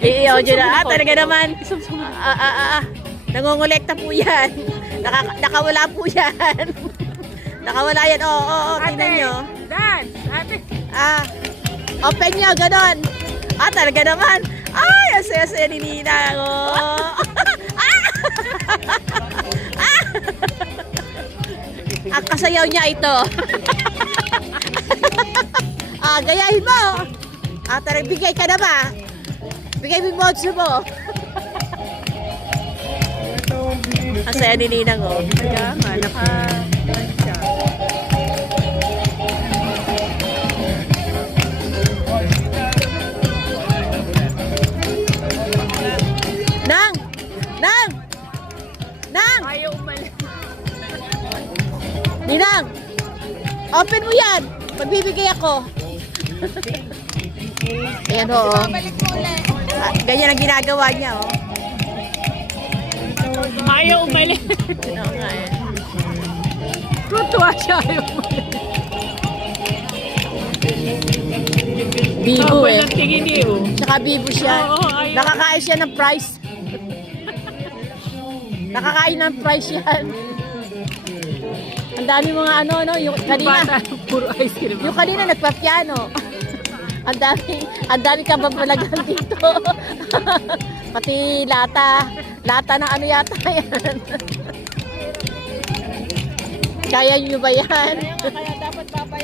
Iyo, dyan na. Talaga naman. Nangongolekta po yan. Nakawala po yan. Nakawala yan. Oo, tingnan nyo. Dance! Ate! Open nyo, ganon. Talaga naman. Ay, ang saya-saya ni Nina. Ang kasayaw niya ito. Gayahin mo. Tara, bigay ka na ba? Bigay mo yung motso mo. Ang saya ni Ninang, oh. Kaya nga, naka-siya. Nang! Nang! Nang! Ayaw umalis. Ninang! Open mo yan! Magbibigay ako. Ayan, oo. Ganyan ang ginagawa niya, oh. Ayaw umalis. Oo nga, eh. Tutuwa siya, ayaw umalis. Bibo, eh. Ang tingin niyo. Tsaka bibo siya. Oo, ayaw. Nakakain siya ng price. Nakakain ng price yan. Ang dami mga ano, yung kanina. Bata, puro ice cream. Yung kanina nagpa-piano. Ang dami ka babalagan dito. Pati lata. Lata ng ano yata yan. Kaya nyo ba yan? Kaya dapat babay